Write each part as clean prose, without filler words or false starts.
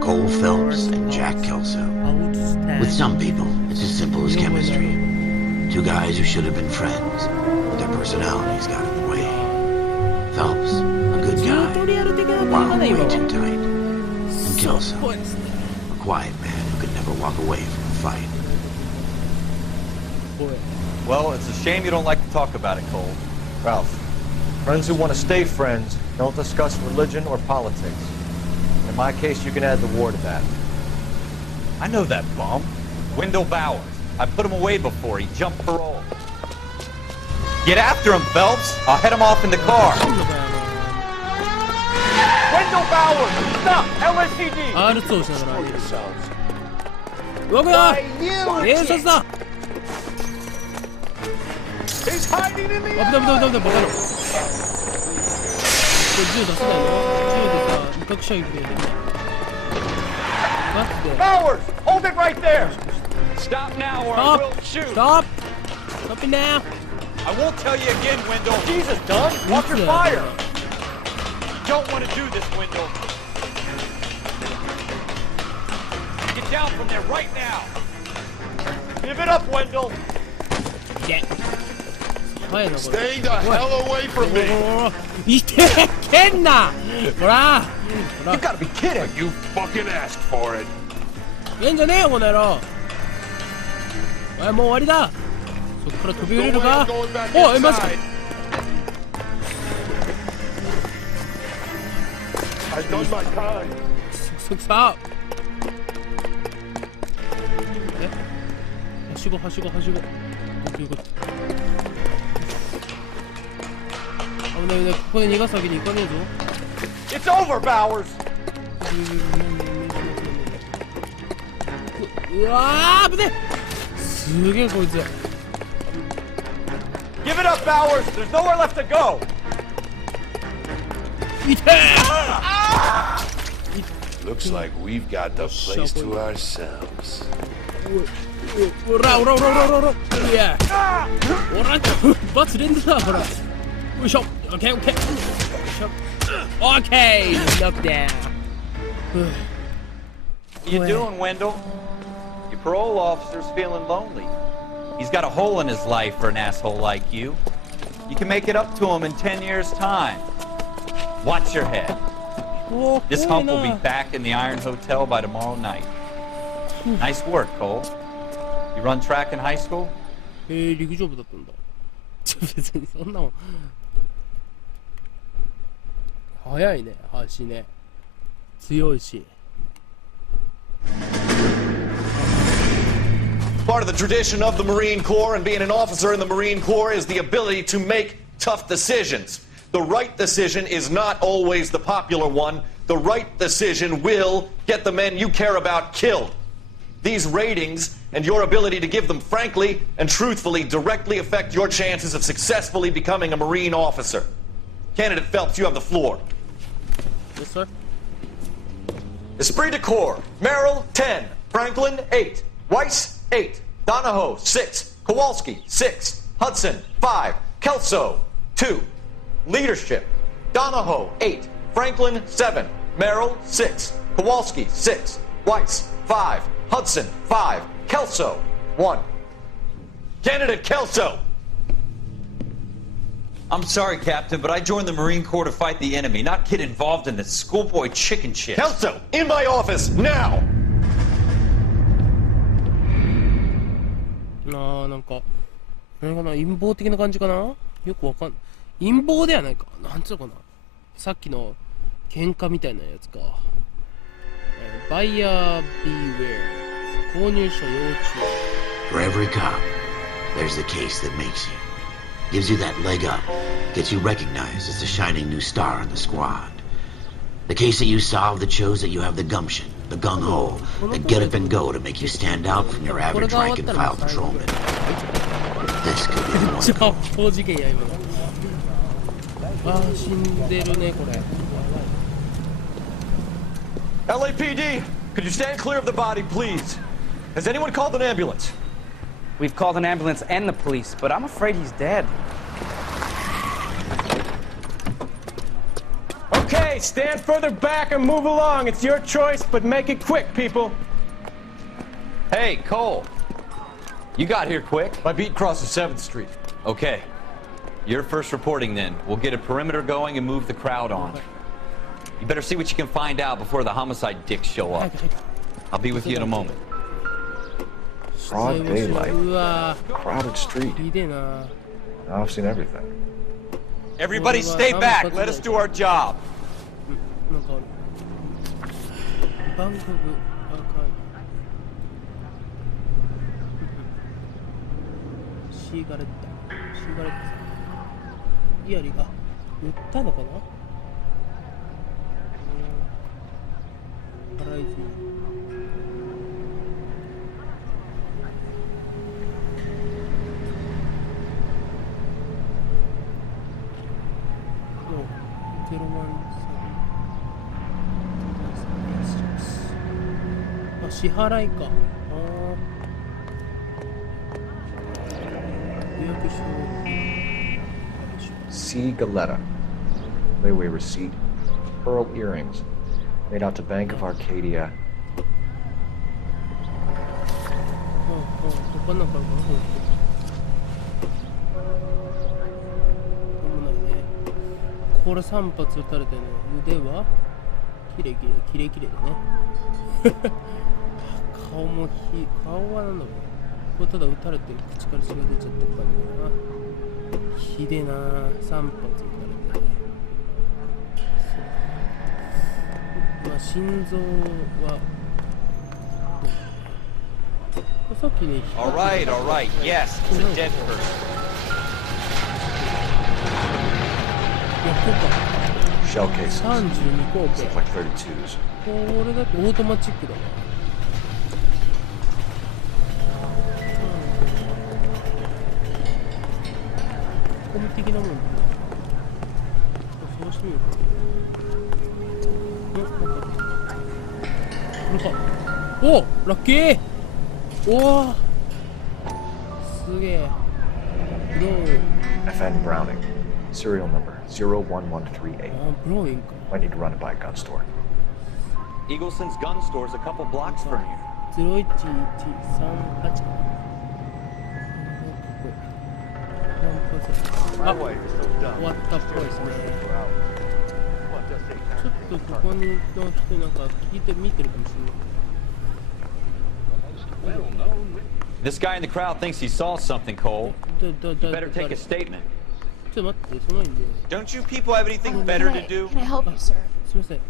Cole Phelps and Jack Kelso. With some people, it's as simple as chemistry. Two guys who should have been friends, but their personalities got in the way. Phelps, a good guy, wound way too tight. And Kelso, a quiet man who could never walk away from a fight. Well, it's a shame you don't like to talk about it, Cole. Ralph, friends who want to stay friends don't discuss religion or politics. In my case, you can add the war to that. I know that bum. Wendell Bowers. I put him away before he jumped parole. Get after him, Phelps. I'll head him off in the car. Wendell Bowers! Stop! LSPD! R2 をしながら動くよ警察だ He's hiding in the 危ないバカ野郎これ銃出せないの銃でさ威嚇射撃で待って Bowers! Hold it right there! Stop now or I will shoot. Stop! Stop it now! I won't tell you again, Wendell. Jesus, Dunn! Watch your fire! Don't want to do this, Wendell. Get down from there right now. Give it up, Wendell! Stay the hell away from me! いてけんなほら You gotta be kidding! You fucking asked for it! けんじゃねえよこの野郎おいもう終わりだそっから飛び降りるかおいマジか I've done my time! くそくさえはしごはしごはしごよかった危ない危ないここで逃がすわけにいかねえぞ It's over, Bowers! うわー危ねえすげえこいつ Give it up, Bowers! There's nowhere left to go! いてー Looks like we've got the place to ourselves. おらおらおらおらおらおらいやおら罰連続だほらよいしょオッケーオッケーよいしょオッケーノックダウン You doing, Wendell? Your parole officer's feeling lonely. He's got a hole in his life for an asshole like you. You can make it up to him in 10 years' time. Watch your head. This hump will be back in the Iron Hotel by tomorrow night. Nice work, Cole. You run track in high school? 陸上部だったんだ別にそんなもん早いね足ね強いし Part of the tradition of the Marine Corps and being an officer in the Marine Corps is the ability to make tough decisions. The right decision is not always the popular one. The right decision will get the men you care about killed. These ratings and your ability to give them frankly and truthfully directly affect your chances of successfully becoming a Marine officer. Candidate Phelps, you have the floor. Yes, sir. Esprit de Corps, Merrill, 10. Franklin, 8. Weiss, 8. Donahoe, 6. Kowalski, 6. Hudson, 5. Kelso, 2. Leadership, Donahoe, 8. Franklin, 7. Merrill, 6. Kowalski, 6. Weiss, 5. Hudson, 5. Kelso, 1. Candidate Kelso! I'm sorry, Captain, but I joined the Marine Corps to fight the enemy, not get involved in this schoolboy chicken shit. Kelso, in my office, now! なんか何かな陰謀的な感じかなよくわかんない陰謀ではないかなんつうのかなさっきの喧嘩みたいなやつかバイヤービーウェア購入者要注 For every cop, there's the case that makes you. Gives you that leg up, gets you recognized as the shining new star in the squad. The case that you solve that shows that you have the gumption, the gung-ho, the get up and go to make you stand out from your average rank and file patrolman. This could be the one. 発砲事件や今のあー死んでるねこれ LAPD, could you stand clear of the body, please? Has anyone called an ambulance? We've called an ambulance and the police, but I'm afraid he's dead. Okay, Hey, stand further back and move along. It's your choice, but make it quick, people. Hey, Cole. You got here quick. My beat crosses 7th Street. Okay. You're first reporting then. We'll get a perimeter going and move the crowd on. You better see what you can find out before the homicide dicks show up. I'll be with you in a moment. Broad daylight. うわ Crowded street. ひでえな Now I've seen everything. Everybody stay back. Let us do our job. なんかあるバンコクアーカイブシーガレットイヤリが売ったのかなパライズあ、支払いか。ああ。予約書。C. Galetta. Layaway receipt. Pearl earrings. Made out to Bank of Arcadia. 他なんかあるかな。なんもないね。これ3発撃たれてね、腕はキレキレだね。顔はなんだろう。これただ撃たれて口から血が出ちゃってる感じだな。ひでえな。3発撃たれて。まあ心臓はさっきね。All right. Yes, it's a dead person. やってた。Shell cases. 32個 Look like 32s. これだとオートマチックだな。コム的なもんだね。そうしてみようか。これか。お、ラッキー。おお。すげえ。ブロー。FN Browning. Serial number 01138. あ、ブローインか。Might need to run it by a gun store. Eagleson's gun store is a couple blocks from here. 011138かな。あ、終わったっぽいですね。ちょっとここにの人なんか聞いて見てるかもしれない。This guy in the crowd thinks he saw something, Cole. You better take a statement. ちょっと待って、その前にね。 Don't you people have anything better to do? Can I help you, sir? すみません。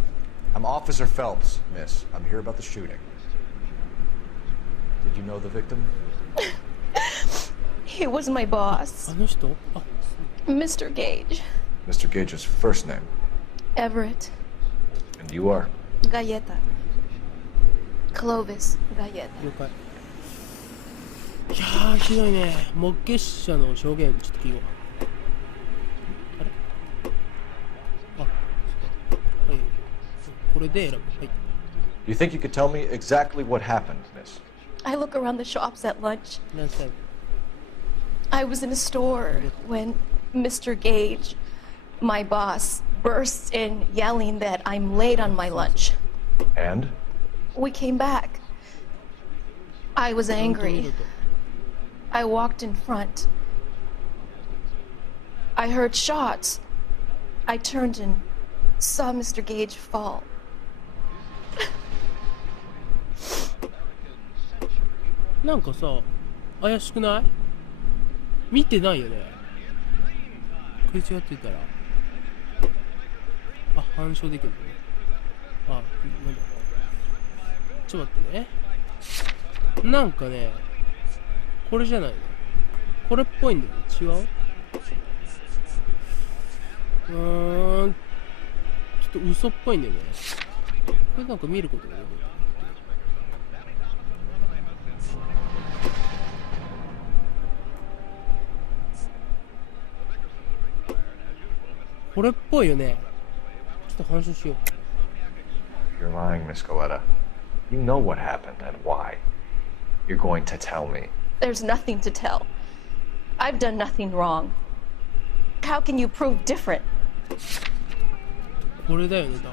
I'm Officer Phelps, miss. I'm here about the shooting. Did you know the victim? He was my boss, あの人？あ、 Mr. Gage. Mr. Gage's first name. Everett. And you are? Galleta. Clovis Galleta. 了解。いやー、ひどいね。目撃者の証言、ちょっと聞いよう。あれ？あ、はい。これで選ぶ。はい。 You think you could tell me exactly what happened, miss? I look around the shops at lunch. 何歳？ I was in a store when Mr. Gage, my boss, bursts in yelling that I'm late on my lunch. And? We came back. I was angry. I walked in front. I heard shots. I turned and saw Mr. Gage fall. なんかさ、怪しくない？見てないよね。食い違ってたら。あ、反証できるのね。あ、なんだ。ちょっと待ってね。なんかね、これじゃないの。これっぽいんだけど、違う？ちょっと嘘っぽいんだよね。これなんか見ることができる。これっぽいよね。ちょっと反射しよう。 You're lying, Miss Galetta. You know what happened and why. You're going to tell me. There's nothing to tell. I've done nothing wrong. How can you prove different? これだよね、多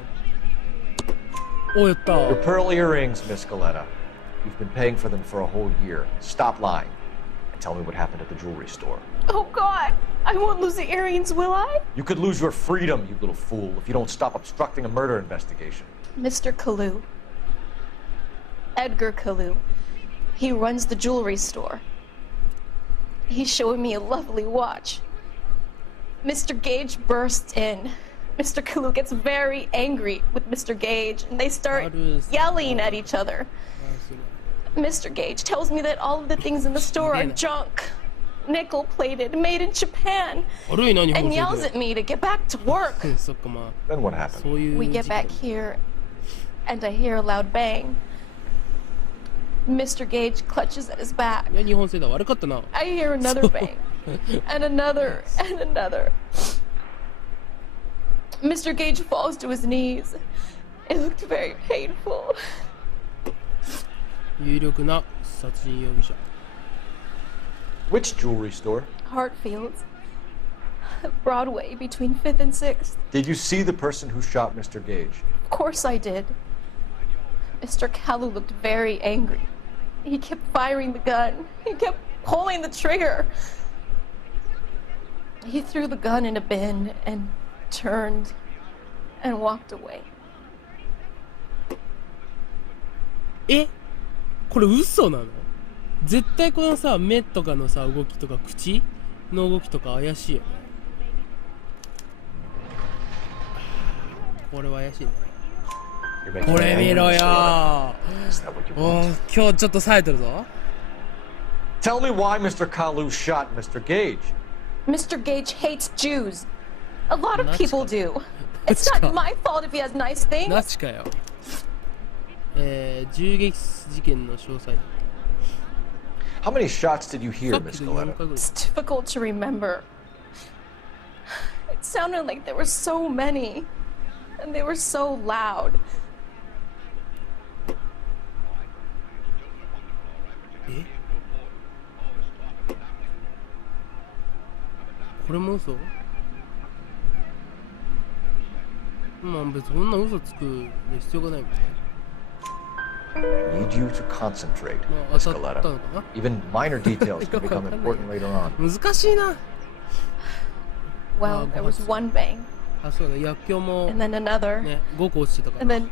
分。お、やった。 Your pearl earrings, Miss Goleta. You've been paying for them for a whole year. Stop lying and tell me what happened at the jewelry store. Oh, God. I won't lose the earrings, will I? You could lose your freedom, you little fool, if you don't stop obstructing a murder investigation. Mr. Kalu. Edgar Kalu. He runs the jewelry store. He's showing me a lovely watch. Mr. Gage bursts in. Mr. Kalu gets very angry with Mr. Gage, and they start yelling at each other. Mr. Gage tells me that all of the things in the store are junk, nickel-plated, made in Japan, and yells at me to get back to work. Then what happened? We get back here, and I hear a loud bang. Mr. Gage clutches at his back. I hear another bang, and another, and another. Mr. Gage falls to his knees. It looked very painful. 有力な殺人容疑者。 Which jewelry store? Hartfield's. Broadway, between 5th and 6th. Did you see the person who shot Mr. Gage? Of course I did. Mr. Kalu looked very angry. He kept firing the gun. He kept pulling the trigger. He threw the gun in a bin and turned and walked away. え、これ嘘なの？絶対このさ、目とかのさ、動きとか口の動きとか怪しいよね。これは怪しいね。これ見ろよー。おー、今日ちょっと冴えてるぞ。Tell me why Mr. Kalu shot Mr. Gage. Mr. Gage hates Jews. A lot of people do. It's not my fault if he has nice things. ナチかよ。銃撃事件の詳細。 How many shots did you hear, Miss Goleta? It's difficult to remember. It sounded like there were so many, and they were so loud. え？これも嘘？まあ別にこんな嘘つく必要がないもんね。 Need you to concentrate, Miss Goleta. Even minor details can become important later on. 難しいな。 Well, there was one bang. あ、そうだ、薬莢も And then another. ね、5個落ちてたから。 And then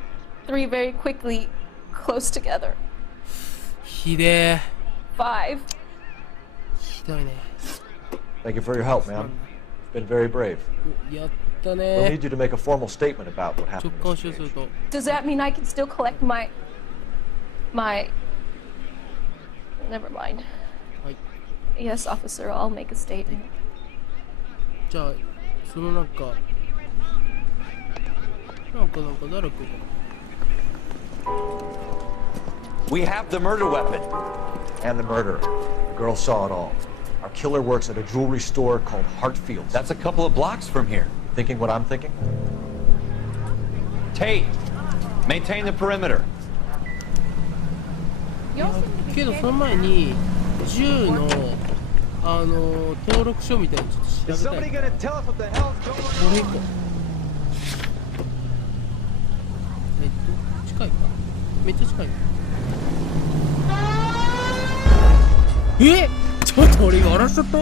3 very quickly close together. ひでえ。 5. ひどいね。 Thank you for your help, ma'am. You've been very brave. やったね。 We'll need you to make a formal statement about what 直 happened. 感しようすると。 Does that mean I can still collect my... Never mind. はい。 Yes, officer, I'll make a statement. じゃあ、そのなんか誰か We have the murder weapon. And the murderer. The girl saw it all. Our killer works at a jewelry store called Hartfield's. That's a couple of blocks from here. Thinking what I'm thinking? Tate, maintain the perimeter. けどその前に銃の登録書みたいなのちょっと調べたい。これ行こう。近いか？めっちゃ近い。え？ちょっと俺今笑っちゃった。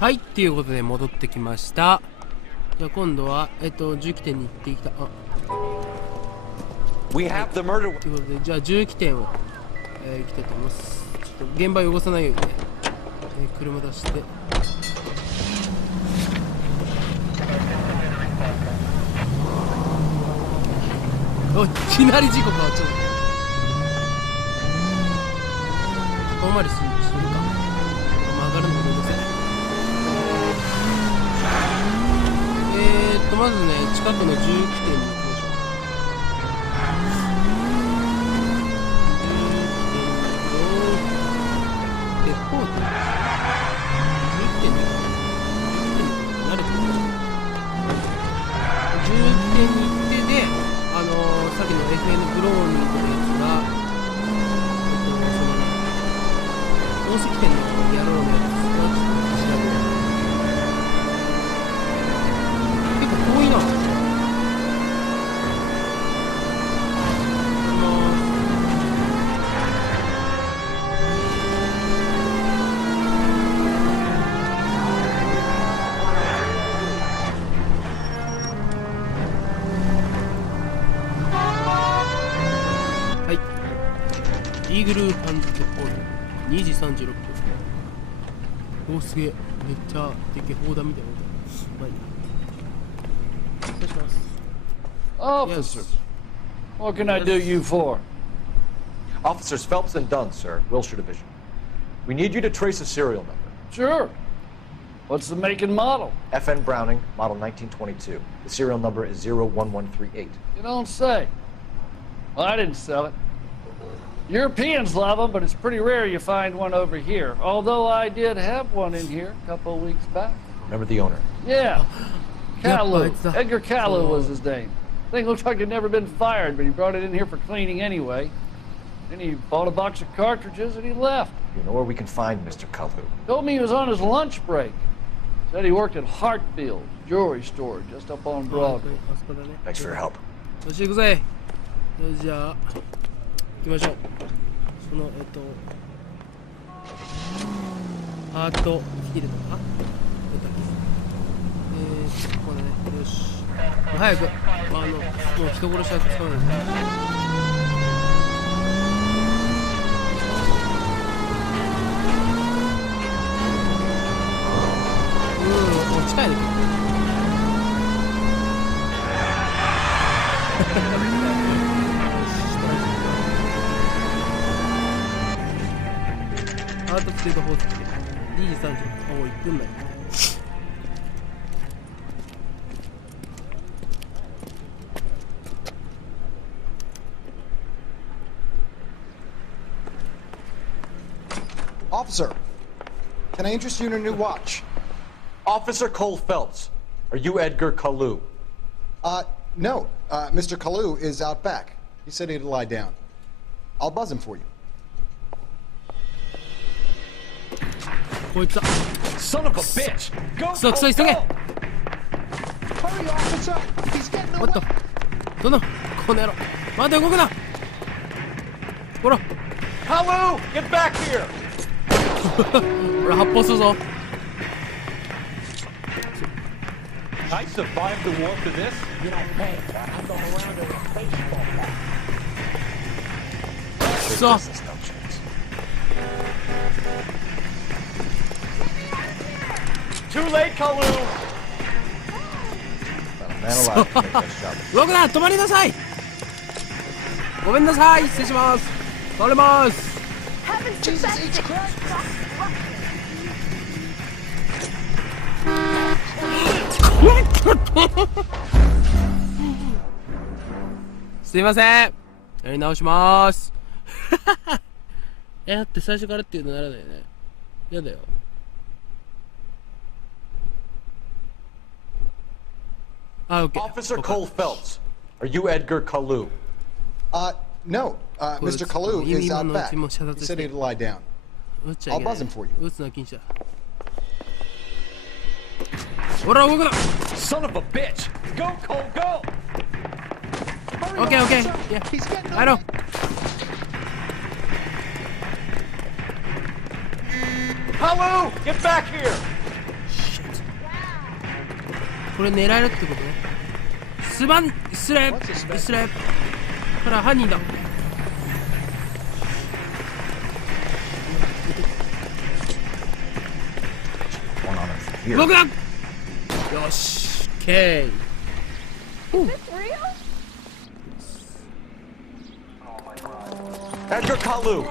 はい、っていうことで戻ってきました。じゃあ今度は銃器店に行ってきた。あ。We have the murder. ということで、じゃあ銃器店を、行きたいと思います。ちょっと現場汚さないようにね、車出して。おい、いきなり事故か。ちょっと遠回りするか。曲がるのもごめんなさい。まずね、近くの銃器店に行きましょう。鉄砲店。銃器店に慣れてる。銃器店に行ってで、さっきの FN ブローニーのやつが、そのね、宝石店の野郎のやつがちょっと調べる。グルー感じてポイント2時36分。お、すげえ。めっちゃでけえ砲弾みたいな。まあいいな。失礼します。Officer, what can I do you for? Officers Phelps and Dunn, sir, Wilshire Division. We need you to trace a serial number. Sure. What's the make and model? FN Browning, model 1922. The serial number is 01138. You don't say. Well, I didn't sell it. Europeans love them, but it's pretty rare you find one over here. Although I did have one in here a couple of weeks back. Remember the owner? Yeah. Kalu. Yep, Edgar Kalu was his name. Thing looked like he'd never been fired, but he brought it in here for cleaning anyway. Then he bought a box of cartridges and he left. You know where we can find Mr. Kalu? Told me he was on his lunch break. Said he worked at Hartfield's jewelry store just up on Broadway. Thanks for your help. よし行くぜ。じゃあ行きましょう。そのハートフィールドか。これね。よし。早くもう人殺しは使わない。もう近いね。ハートフィールド方式で D30 おいくんない。Officer, can I interest you in a new watch? Officer Cole Phelps, are you Edgar Kalu? No. Mr. Kalu is out back. He said he'd lie down. I'll buzz him for you. こいつだ。 Son of a bitch! Go, クソクソ急げ。 Hurry, officer! He's getting away! おっと。どのこの野郎。待て動くな。ほら。 Kalu, get back here! 俺発砲するぞ。 I survived the war for this? You don't pay, but I'm going around in a baseball bat. くそ。 Too late, Kalu! 動くな、止まりなさい。ごめんなさい、失礼します。倒れます。すいません。やり直します。だって最初からっていうのならないよね。やだよ。Okay. Officer Cole Phelps, are you Edgar Kalu? No. Mr. Kalu is out back. He said he'd lie down. I'll buzz him for you. 撃つのは禁止だ。ほら動くな。 Son of a bitch! Go, Cole, go! Okay, okay. Yeah. I know. Kalu, get back here! これ狙えるってことね。失礼ほら犯人だ。動くな。よし OK。 Edgar Kalu,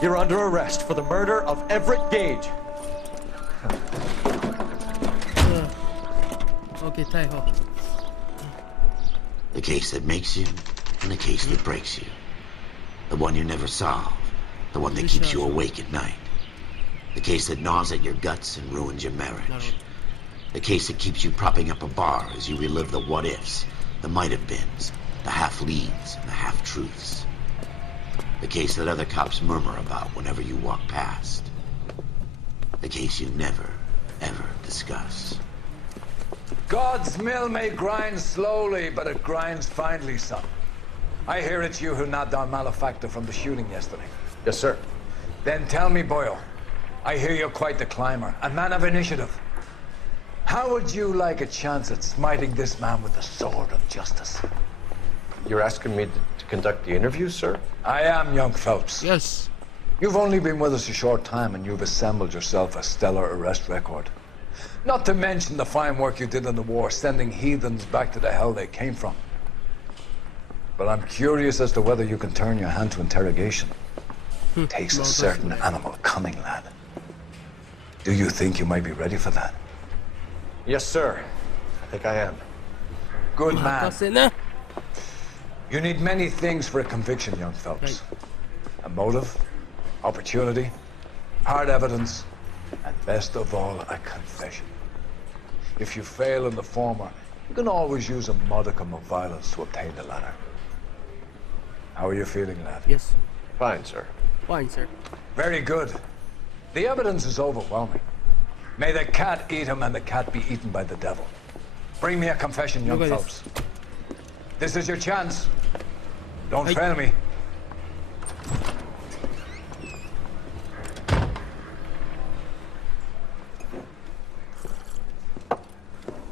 you're under arrest for the murder of Everett Gage. OK 逮捕。 The case that makes you and the case that breaks you. The one you never solve. The one that keeps you awake at night. The case that gnaws at your guts and ruins your marriage. The case that keeps you propping up a bar as you relive the what-ifs, the might-have-beens, the half-leads, and the half-truths. The case that other cops murmur about whenever you walk past. The case you never, ever discuss. God's mill may grind slowly, but it grinds finely, son. I hear it's you who nabbed our malefactor from the shooting yesterday. Yes, sir. Then tell me, Boyle, I hear you're quite the climber, a man of initiative. How would you like a chance at smiting this man with the sword of justice? You're asking me to conduct the interview, sir? I am, young Phelps. Yes. You've only been with us a short time and you've assembled yourself a stellar arrest record. Not to mention the fine work you did in the war, sending heathens back to the hell they came from. But I'm curious as to whether you can turn your hand to interrogation. It takes a certain animal cunning, lad. Do you think you might be ready for that? Yes, sir. I think I am. Good man. You need many things for a conviction, young Phelps. A motive, opportunity, hard evidence, and best of all, a confession. If you fail in the former, you can always use a modicum of violence to obtain the latter. How are you feeling, lad? Yes. Fine, sir. Fine, sir. Very good. The evidence is overwhelming. May the cat eat him and the cat be eaten by the devil. Bring me a confession, young Phelps. This is your chance. Don't fail me.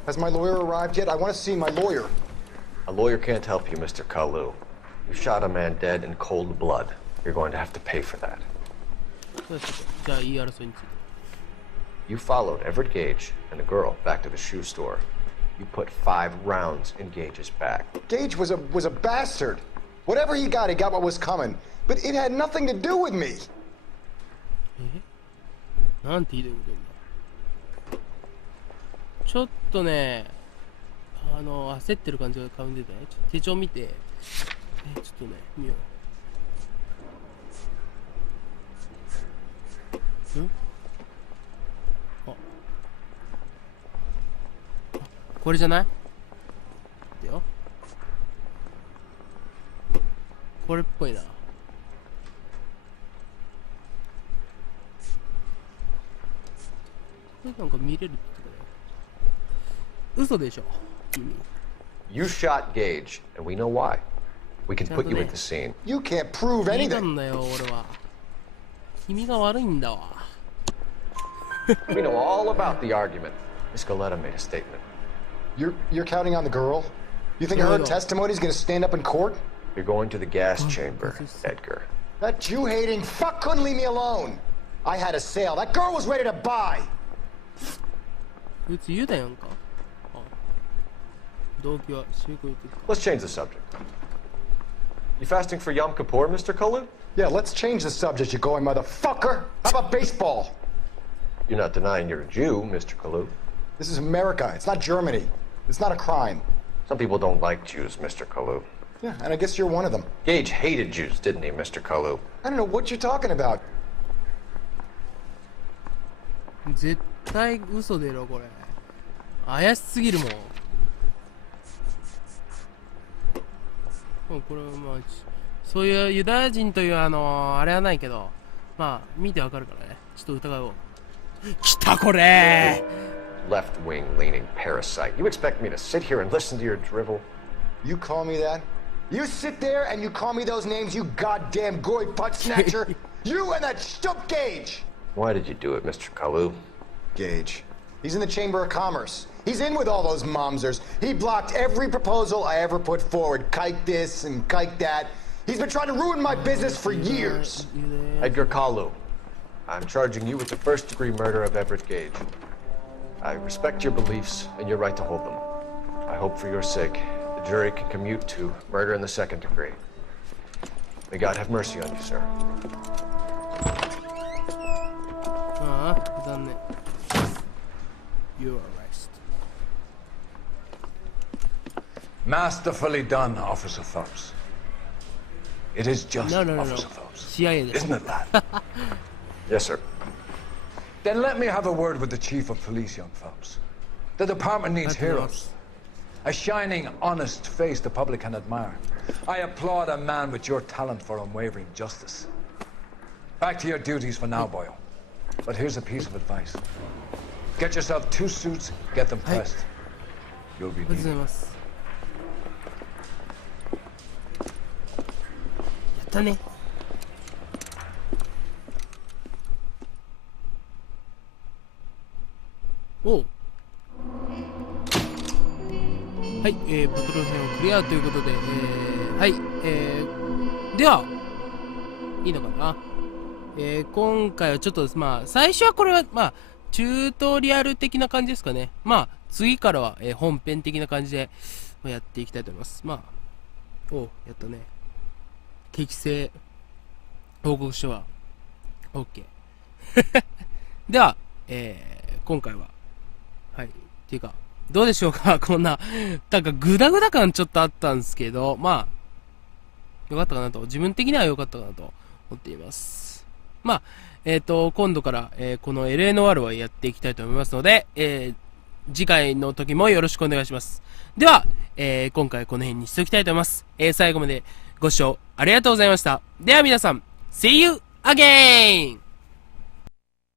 Has my lawyer arrived yet? I want to see my lawyer. A lawyer can't help you, Mr. Kalu. You shot a man dead in cold blood. You're going to have to pay for that. You followed Everett Gage and the girl back to the shoe store. You put 5 rounds in Gage's back. Gage was a bastard. Whatever he got what was coming. But it had nothing to do with me. なんて言いたいこと言うんだ。ちょっとね、焦ってる感じが顔に出たね。ちょっと手帳見て、ちょっとね、見よう。これじゃない？待ってよ。これっぽいな。これなんか見れるって言ってたよ。嘘でしょ、君。You shot Gage, and we know why. We can put you at the scene. You can't prove anything. なんだよ、俺は。君が悪いんだわ。We know all about the argument. Miss Goleta made a statement. You're counting on the girl? You think her testimony is going to stand up in court? You're going to the gas chamber, Edgar. That Jew-hating fuck couldn't leave me alone. I had a sale. That girl was ready to buy. こいつ言うだやんか。動機は宗教的か。 Let's change the subject. You fasting for Yom Kippur, Mr. Kalu? Yeah, let's change the subject, you going motherfucker. How about baseball? You're not denying you're a Jew, Mr. Kalu. This is America. It's not Germany. It's not a crime. Some people don't like Jews, Mr. Kalu. Yeah, and I guess you're one of them. Gage hated Jews, didn't he, Mr. Kalu? I don't know what you're talking about. 絶対嘘でろ、これ。怪しすぎるもん。これはまあ、そういうユダヤ人というあれはないけど、まあ、見てわかるからね。ちょっと疑おう。来た、これLeft-wing leaning parasite. You expect me to sit here and listen to your drivel? You call me that? You sit there and you call me those names, you goddamn goy butt snatcher? You and that stup Gage! Why did you do it, Mr. Kalu? Gage. He's in the Chamber of Commerce. He's in with all those momsers. He blocked every proposal I ever put forward. Kike this and kike that. He's been trying to ruin my business for years. Edgar Kalu, I'm charging you with the first-degree murder of Everett Gage. I respect your beliefs and your right to hold them. I hope for your sake the jury can commute to murder in the second degree. May God have mercy on you, sir. ああ、残念。You are arrested. Masterfully done, Officer Phelps. It is just Officer Phelps. CIA Isn't it that? Yes, sir. Then let me have a word with the Chief of Police, young Phelps. The department needs heroes. A shining, honest face the public can admire. I applaud a man with your talent for unwavering justice. Back to your duties for now, boyo. But here's a piece of advice. Get yourself 2 suits, get them pressed. You'll be needed. やったね。おう。はい、バトル編をクリアということで、はい、では、いいのかな。今回はちょっとです。まあ、最初はこれは、まあ、チュートリアル的な感じですかね。まあ、次からは、本編的な感じで、やっていきたいと思います。まあ、やったね。適正報告書は、OK。では、今回は、はい、っていうか、どうでしょうかこんな、なんかグダグダ感ちょっとあったんですけど、まあ、よかったかなと、自分的には良かったかなと思っています。まあ、今度から、この L.A. ノワールをやっていきたいと思いますので、次回の時もよろしくお願いします。では、今回はこの辺にしておきたいと思います。最後までご視聴ありがとうございました。では皆さん、See you again!